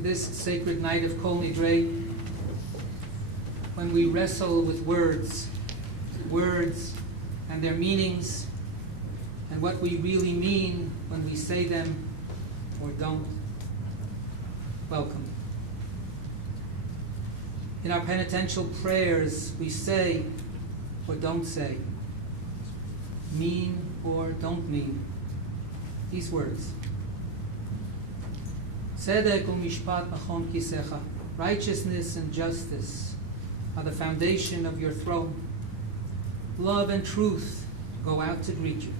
to this sacred night of Kol Nidre, when we wrestle with words and their meanings, and what we really mean when we say them or don't. Welcome. In our penitential prayers, we say or don't say, mean or don't mean these words. Tzedek u'mishpat machon kisecha. Righteousness and justice are the foundation of your throne. Love and truth go out to greet you.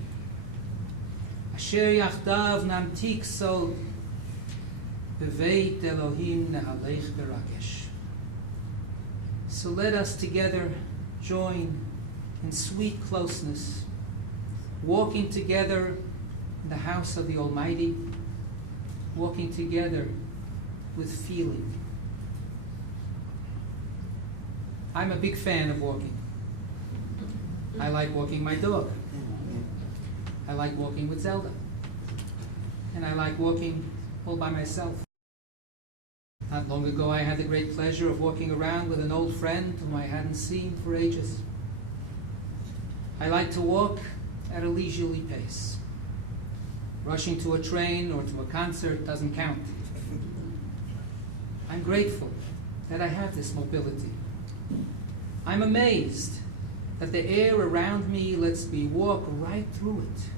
Asher yachdav namtik sod beveit Elohim nehalech beragesh. So let us together join in sweet closeness, walking together in the house of the Almighty, walking together with feeling. I'm a big fan of walking. I like walking my dog. I like walking with Zelda. And I like walking all by myself. Not long ago, I had the great pleasure of walking around with an old friend whom I hadn't seen for ages. I like to walk at a leisurely pace. Rushing to a train or to a concert doesn't count. I'm grateful that I have this mobility. I'm amazed that the air around me lets me walk right through it,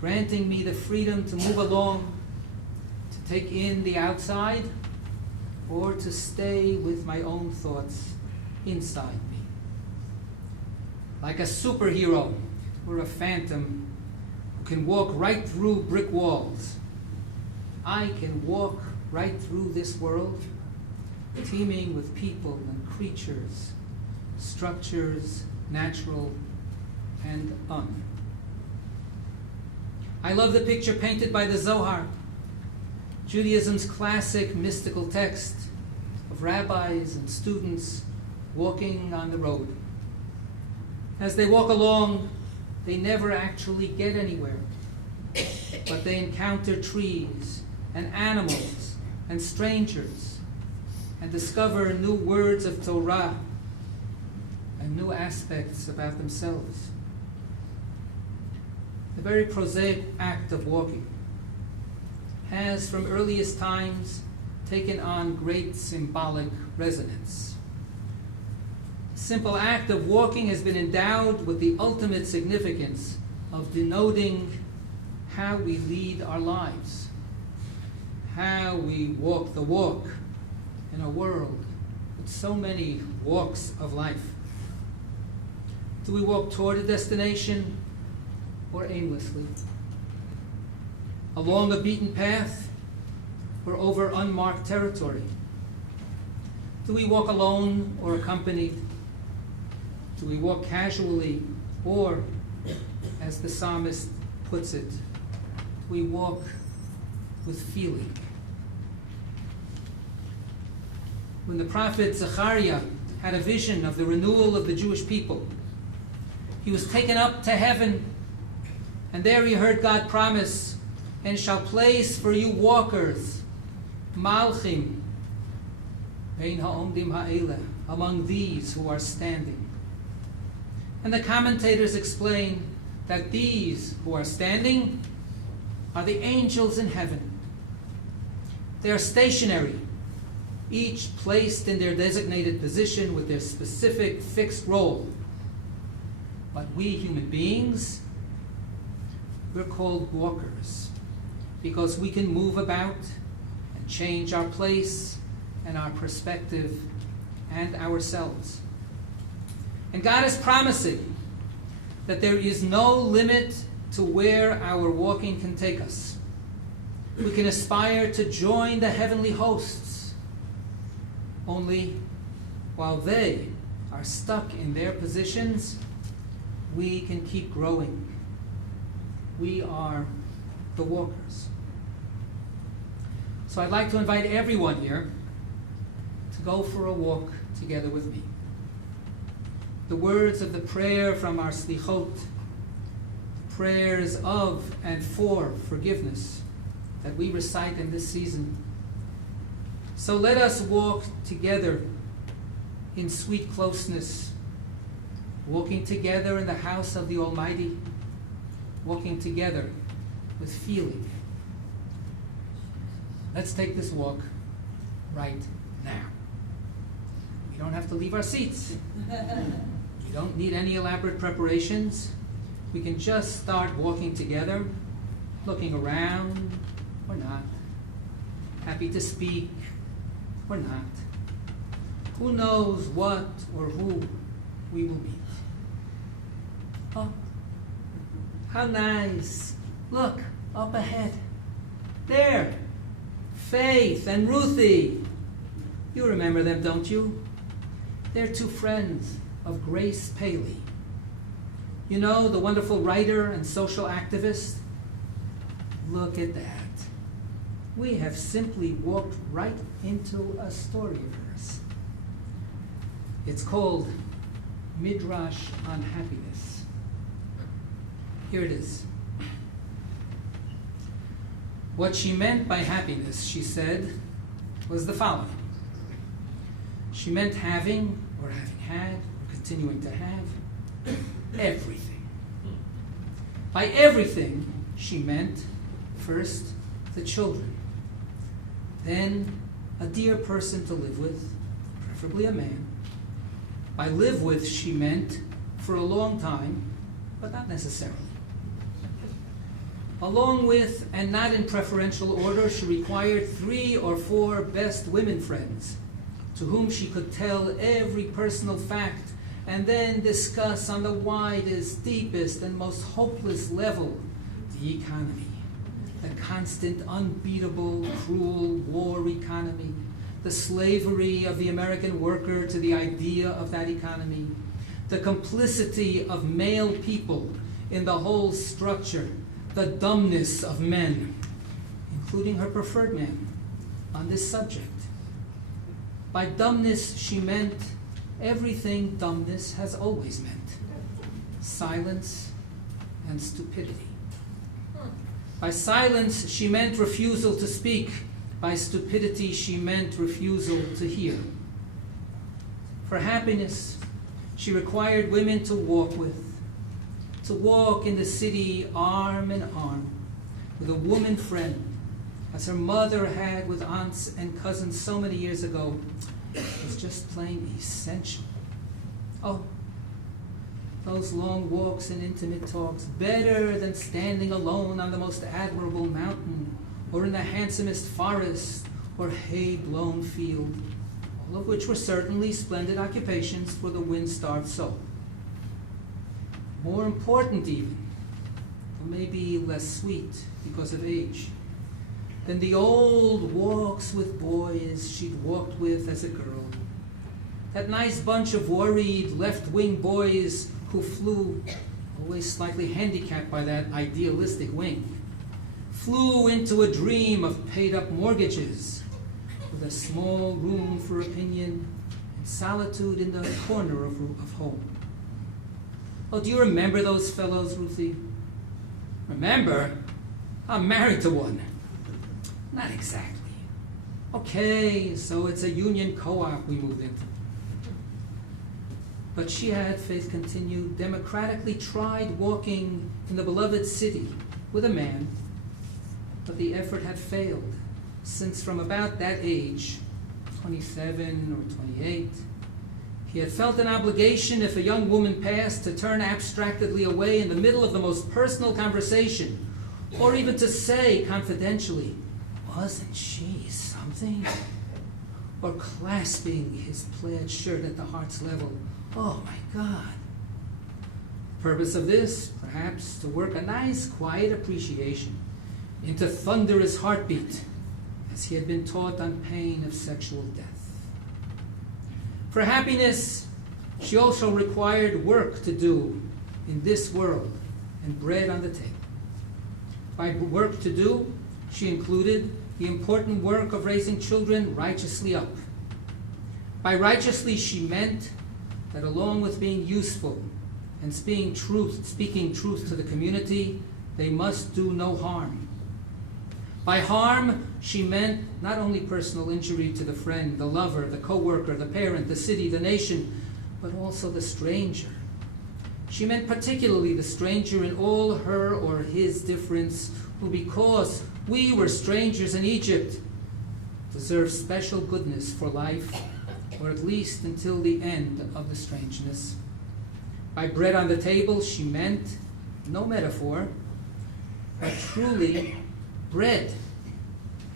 granting me the freedom to move along, to take in the outside, or to stay with my own thoughts inside me. Like a superhero or a phantom who can walk right through brick walls, I can walk right through this world, teeming with people and creatures, structures, natural and un. I love the picture painted by the Zohar, Judaism's classic mystical text of rabbis and students walking on the road. As they walk along, they never actually get anywhere, but they encounter trees and animals and strangers and discover new words of Torah and new aspects about themselves. The very prosaic act of walking has from earliest times taken on great symbolic resonance. The simple act of walking has been endowed with the ultimate significance of denoting how we lead our lives, how we walk the walk in a world with so many walks of life. Do we walk toward a destination or aimlessly? Along a beaten path or over unmarked territory? Do we walk alone or accompanied? Do we walk casually or, as the psalmist puts it, do we walk with feeling? When the prophet Zechariah had a vision of the renewal of the Jewish people, he was taken up to heaven, and there he heard God promise, "And shall place for you walkers, malchim, bein ha'omdim ha'eleh, among these who are standing." And the commentators explain that these who are standing are the angels in heaven. They are stationary, each placed in their designated position with their specific fixed role. But we human beings, we're called walkers because we can move about and change our place and our perspective and ourselves. And God is promising that there is no limit to where our walking can take us. We can aspire to join the heavenly hosts. Only while they are stuck in their positions, we can keep growing. We are the walkers. So I'd like to invite everyone here to go for a walk together with me. The words of the prayer from our slichot, prayers of and for forgiveness that we recite in this season, So let us walk together in sweet closeness, walking together in the house of the Almighty, walking together with feeling. Let's take this walk right now. We don't have to leave our seats. We don't need any elaborate preparations. We can just start walking together, looking around or not, happy to speak or not. Who knows what or who we will meet. Oh, how nice. Look, up ahead. There, Faith and Ruthie. You remember them, don't you? They're two friends of Grace Paley. You know, the wonderful writer and social activist? Look at that. We have simply walked right into a story of hers. It's called Midrash on Happiness. Here it is. What she meant by happiness, she said, was the following. She meant having, or having had, or continuing to have, everything. By everything, she meant, first, the children. Then, a dear person to live with, preferably a man. By live with, she meant for a long time, but not necessarily. Along with, and not in preferential order, she required 3 or 4 best women friends to whom she could tell every personal fact and then discuss on the widest, deepest, and most hopeless level the economy, the constant, unbeatable, cruel war economy, the slavery of the American worker to the idea of that economy, the complicity of male people in the whole structure, the dumbness of men, including her preferred man, on this subject. By dumbness, she meant everything dumbness has always meant: silence and stupidity. By silence, she meant refusal to speak. By stupidity, she meant refusal to hear. For happiness, she required women to walk with, to walk in the city arm in arm with a woman friend, as her mother had with aunts and cousins so many years ago. It was just plain essential. Oh, those long walks and intimate talks, better than standing alone on the most admirable mountain or in the handsomest forest or hay-blown field, all of which were certainly splendid occupations for the wind-starved soul. More important even, or maybe less sweet because of age, than the old walks with boys she'd walked with as a girl. That nice bunch of worried left-wing boys who flew, always slightly handicapped by that idealistic wing, flew into a dream of paid-up mortgages with a small room for opinion and solitude in the corner of home. Oh, do you remember those fellows, Ruthie? Remember? I'm married to one. Not exactly. Okay, so it's a union co-op we moved into. But she had, Faith continued, democratically tried walking in the beloved city with a man, but the effort had failed, since from about that age, 27 or 28, he had felt an obligation, if a young woman passed, to turn abstractedly away in the middle of the most personal conversation, or even to say confidentially, "Wasn't she something?" Or clasping his plaid shirt at the heart's level, "Oh my God." The purpose of this, perhaps, to work a nice, quiet appreciation into thunderous heartbeat, as he had been taught on pain of sexual death. For happiness, she also required work to do in this world and bread on the table. By work to do, she included the important work of raising children righteously up. By righteously, she meant that along with being useful and speaking truth to the community, they must do no harm. By harm, she meant not only personal injury to the friend, the lover, the co-worker, the parent, the city, the nation, but also the stranger. She meant particularly the stranger in all her or his difference, who, because we were strangers in Egypt, deserve special goodness for life, or at least until the end of the strangeness. By bread on the table, she meant no metaphor, but truly bread,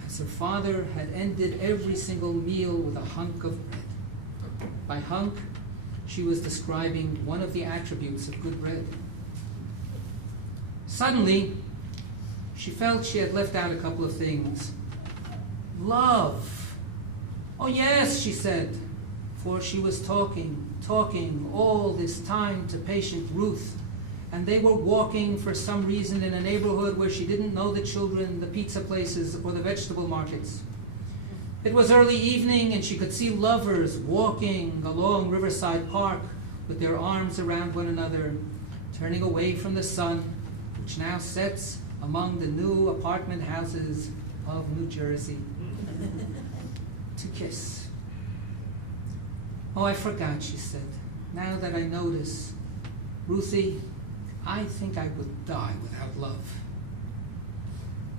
as her father had ended every single meal with a hunk of bread. By hunk, she was describing one of the attributes of good bread. Suddenly, she felt she had left out a couple of things. Love. Oh yes, she said, for she was talking all this time to patient Ruth, and they were walking for some reason in a neighborhood where she didn't know the children, the pizza places, or the vegetable markets. It was early evening, and she could see lovers walking along Riverside Park with their arms around one another, turning away from the sun, which now sets among the new apartment houses of New Jersey, to kiss. Oh, I forgot, she said. Now that I notice, Ruthie, I think I would die without love.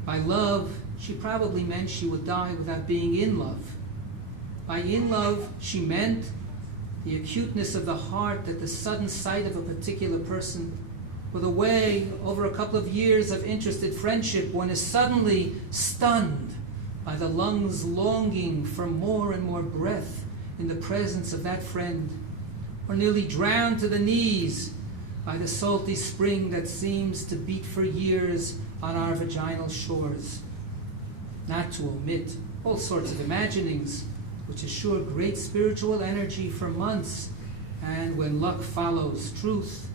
By love, she probably meant she would die without being in love. By in love, she meant the acuteness of the heart at the sudden sight of a particular person, or the way, over a couple of years of interested friendship, one is suddenly stunned by the lungs longing for more and more breath in the presence of that friend, or nearly drowned to the knees by the salty spring that seems to beat for years on our vaginal shores. Not to omit all sorts of imaginings, which assure great spiritual energy for months, and when luck follows truth,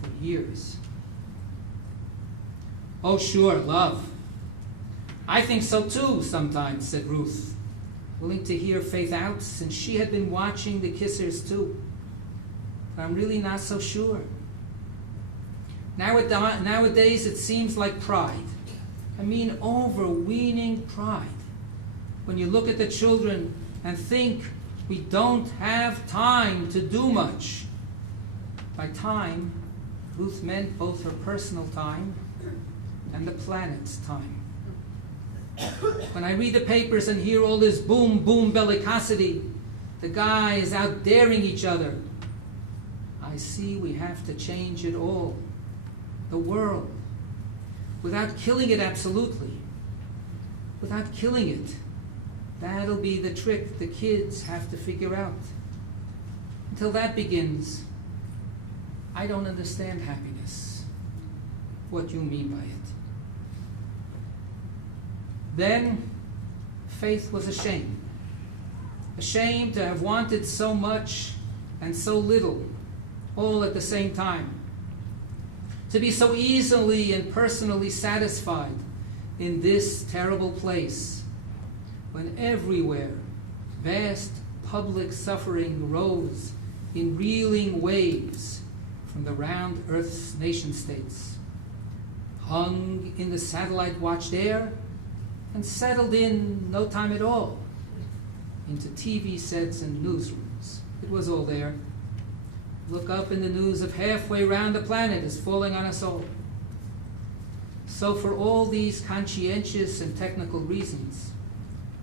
for years. Oh sure, love. I think so too sometimes, said Ruth, willing to hear Faith out since she had been watching the kissers too. But I'm really not so sure. Nowadays it seems like pride. I mean overweening pride. When you look at the children and think we don't have time to do much. By time, Ruth meant both her personal time and the planet's time. When I read the papers and hear all this boom, boom bellicosity, the guys out daring each other, I see we have to change it all. The world. Without killing it absolutely. Without killing it. That'll be the trick the kids have to figure out. Until that begins, I don't understand happiness. What you mean by it. Then, Faith was ashamed. Ashamed to have wanted so much and so little, all at the same time. To be so easily and personally satisfied in this terrible place, when everywhere vast public suffering rose in reeling waves from the round Earth's nation-states, hung in the satellite-watched air, and settled in no time at all into TV sets and newsrooms. It was all there. Look up in the news of halfway round the planet is falling on us all. So for all these conscientious and technical reasons,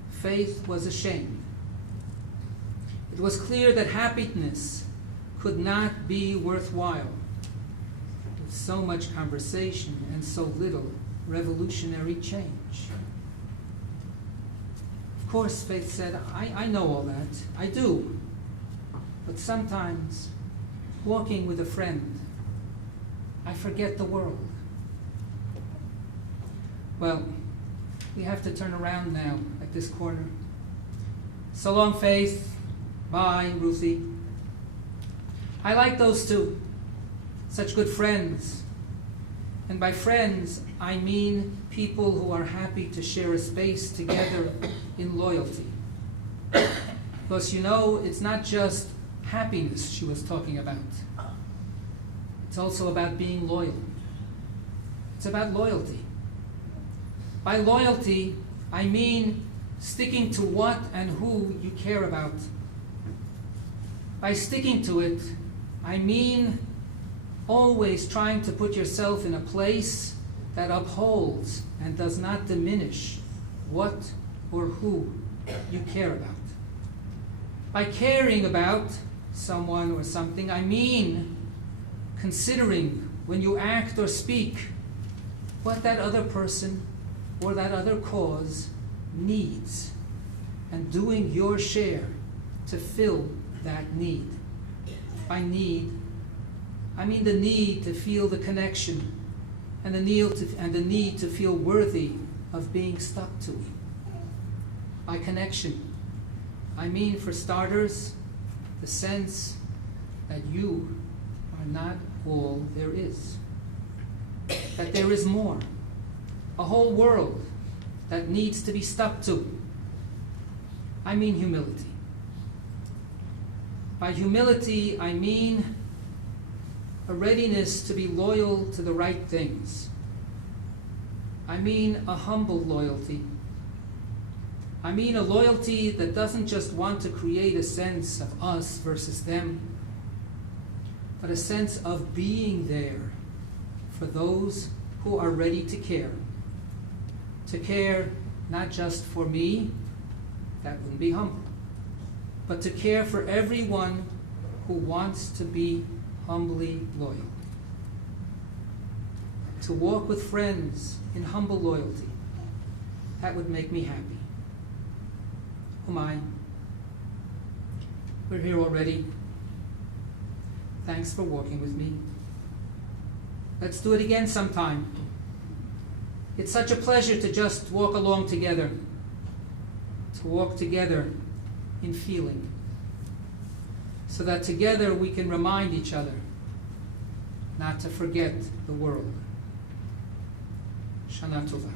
Faith was ashamed. It was clear that happiness could not be worthwhile with so much conversation and so little revolutionary change. Of course, Faith said, I know all that. I do. But sometimes, walking with a friend, I forget the world. Well, we have to turn around now at this corner. So long, Faith. Bye, Ruthie. I like those two. Such good friends. And by friends, I mean people who are happy to share a space together in loyalty. Because you know, it's not just happiness she was talking about. It's also about being loyal. It's about loyalty. By loyalty, I mean sticking to what and who you care about. By sticking to it, I mean always trying to put yourself in a place that upholds and does not diminish what or who you care about. By caring about someone or something, I mean considering when you act or speak what that other person or that other cause needs and doing your share to fill that need. By need, I mean the need to feel the connection and the need to feel worthy of being stuck to. By connection, I mean, for starters, the sense that you are not all there is. That there is more, a whole world that needs to be stuck to. I mean humility. By humility, I mean a readiness to be loyal to the right things. I mean a humble loyalty. I mean a loyalty that doesn't just want to create a sense of us versus them, but a sense of being there for those who are ready to care. To care not just for me, that wouldn't be humble, but to care for everyone who wants to be humbly loyal. To walk with friends in humble loyalty, that would make me happy. Oh my, we're here already. Thanks for walking with me. Let's do it again sometime. It's such a pleasure to just walk along together, to walk together in feeling, so that together we can remind each other not to forget the world. Shana Tova.